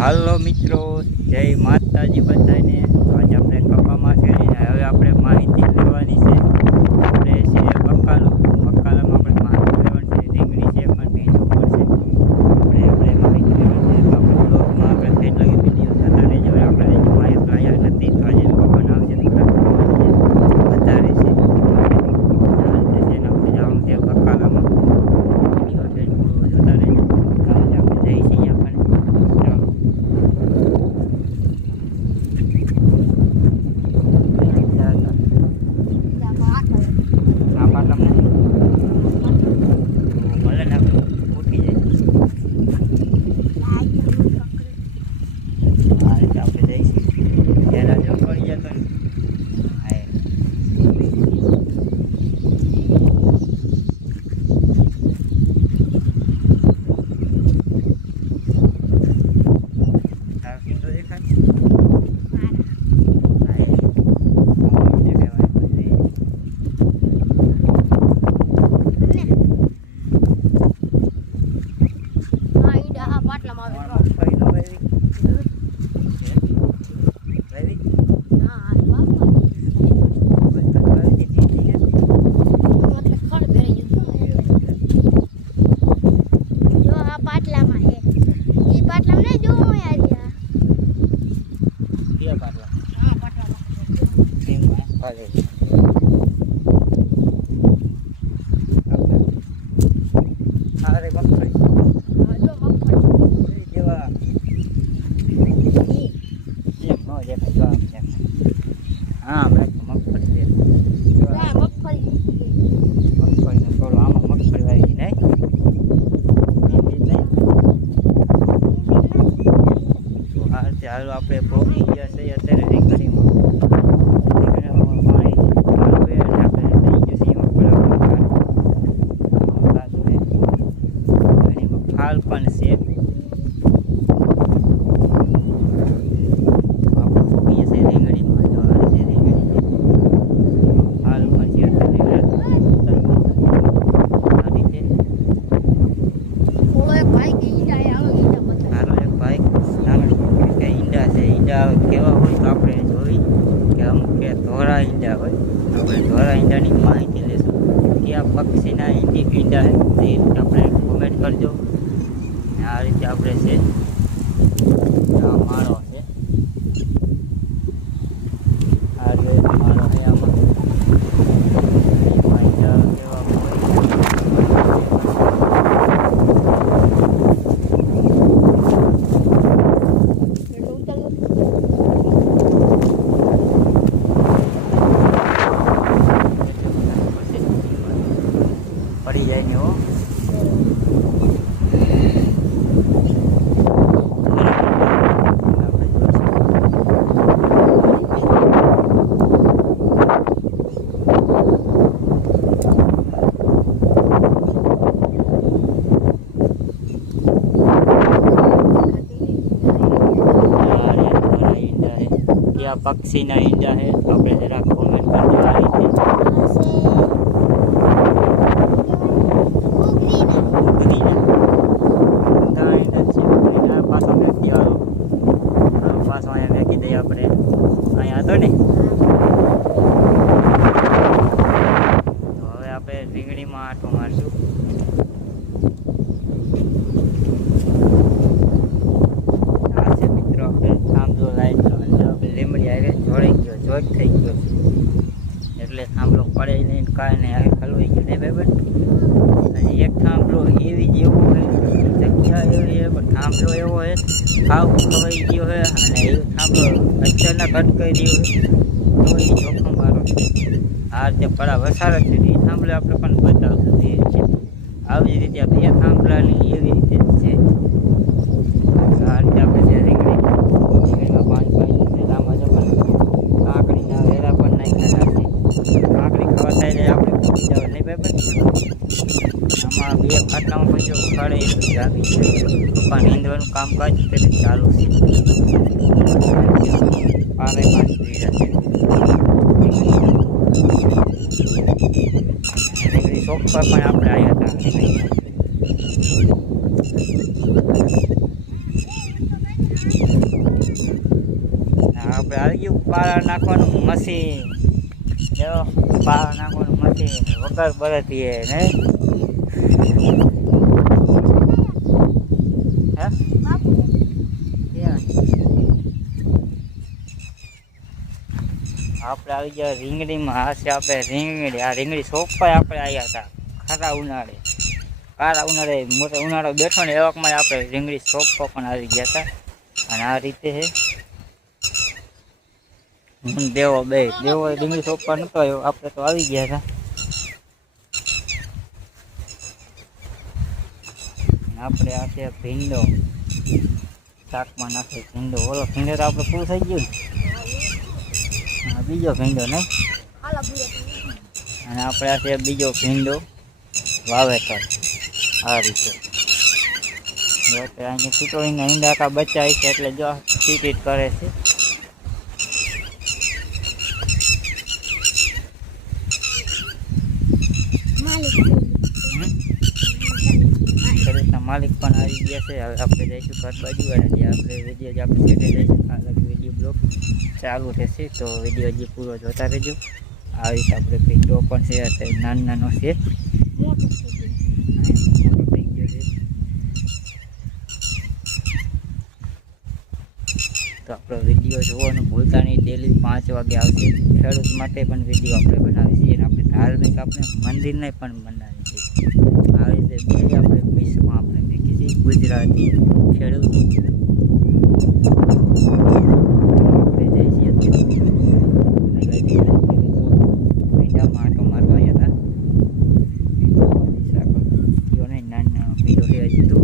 હાલો મિત્રો, જય માતાજી બધાને। તો આજે આપણે કપામાં છે, હવે આપણે માહિતી લેવાની છે। આપણે છે બકાલામાં આપણે માહિતી લેવાની છે, રીંગણી છે પણ ભેજો પડશે, આપણે માહિતી લેવાની છે। તો આપણે બ્લોગમાં આપણે ફેર લગી વિડીયો થતા રહેજો। આપણે માહિતી આવ્યા નથી તો આજે પવન આવશે વધારે છે, આપણે જવાનું છે બકાલામાં। વિડીયો થતા રહેજો, આપણે જઈ છીએ આપણે। હાલો આપણે પહોંચી ગયા છીએ અત્યારે રીંગણીમાં પાણી ચાલુ છે અને આપણે થઈ ગયું છે એમાં રીંગણીમાં ફાલ પણ છે। આપણે પહોંચીએ છીએ રીંગણીમાં, જો આ રીતે રીંગણી છે, ફાલ પણ છે અત્યારે આ રીતે। હાલો એક ભાઈ ઈંડા છે, ઈંડા કેવા હોય તો આપણે જોઈ કે અમુક કે ધોળા ઈંડા હોય, આપણે ધોળા ઈંડાની માહિતી લેશું કે આ પક્ષીના ઈંડા છે એ આપણે કોમેન્ટ કરજો। આ રીતે આપણે છે આ માળો છે, આ રીતે માળો છે, આમાં ઈંડા કેવા હોય પડી જાય ને હો। પક્ષીના ઈંડા છે, આપણે જરા કોમેન્ટ કરજો। આ રીતે પાછો મેકી વાળો પાછો અહીંયા મેકી દઈએ આપણે, અહીંયા હતો ને। તો હવે આપણે રીંગણીમાં આંટો મારશું। આ છે મિત્રો આપણે થાંભલો લાઈટ લીમડી આવે જોડાઈ ગયો, જોઈટ થઈ ગયો એટલે થાંભલો પડે નહીં, કાંઈ નહીં, આવે હલવાઈ ગયો નહીં ભાઈ। અને એક થાંભલો એવી જ એવો હોય, જગ્યા એવી છે પણ થાંભલો એવો હોય ભાવ ખવાઈ ગયો હોય અને એવો થાંભલો અચાનક અટકાઈ રહ્યો હોય તો એ જોખમ વાળો છે। આ રીતે પડા વસાર છે એ થાંભલો આપણે પણ બતાવશું એ છે। આવી રીતે આ બે થાંભલાની એવી રીતે છે। આ રીતે આપણે જે રીંગણીમાં પાણી પાઈ દીધું, આમાં જો પણ કાંકડીના વેલા પણ નાખ્યા છે, કાંકડી ખાવા થાય જાય આપણે પૂછી જવા નહીં ભાઈ। આમાં બે ફાટલામાં પછી ખડે જાગી છે, પણ નીંદવાનું કામકાજ એટલે ચાલુ છે। પારે પાંચ દીધા છે, રીંગણી શોખ પર પણ આપણે આવ્યા હતા। આવી ગયું પારા નાખવાનું મશીન. જો પારા નાખવાનું મશીન વગર બળદીએ ને. હે આપણે આવી ગયા રીંગણીમાં. આ છે આપણે રીંગણી. આ રીંગણી સોપાય આપણે આવ્યા હતા ખારા ઉનાળે. કારા ઉનાળે મોટો ઉનાળો બેઠો ને એવામાં આપણે રીંગણી સોપવા પણ આવી ગયા હતા. અને આ રીતે છે દેવો રીંગણી સોપવા નતો આવ્યો, આપણે તો આવી ગયા હતા. આપણે આ છે ભીંડો, શાકમાં નાખે ભીંડો. ઓલો ભીંડો તો આપણે પૂરું થઈ ગયું ને. બીજો ભીંડો નહીં. અને આપણે આ છે બીજો ભીંડો વાવેતર. આ રીતે અહીંયા ચીટોળીના ઈંડાકા બચાવી છે એટલે જો ચીટીટ કરે છે. ખેડૂતના માલિક પણ આવી ગયા છે. હવે આપણે જઈશું ઘર બાજુ અને આપણે વિડીયો જે આપણે સેટે જઈશું અલગ વિડીયો બ્લોગ ચાલુ રહેશે. તો વિડીયો હજી પૂરો જોતા રહેજો. આ રીતે આપણે ભીંડો પણ છે અત્યારે નાનો છે, મોટો થઈ ગયો છે. તો આપણો વિડીયો જોવાનું ભૂલતા નહીં. ડેલી 5 વાગે આવશે. ખેડૂત માટે પણ વિડીયો આપણે બનાવીએ છીએ અને આપણે ધાર્મિક આપણે મંદિરને પણ બનાવીએ છીએ. આવી રીતે બે આપણે મિક્સમાં આપણે મેકી છીએ ગુજરાતી ખેડૂત. આપણે જઈએ છીએ ભીંડામાં આટો મારવા આવ્યા હતા. નાના ભીંડો છે હજી તો.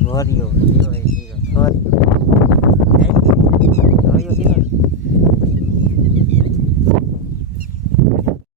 ધોર્યો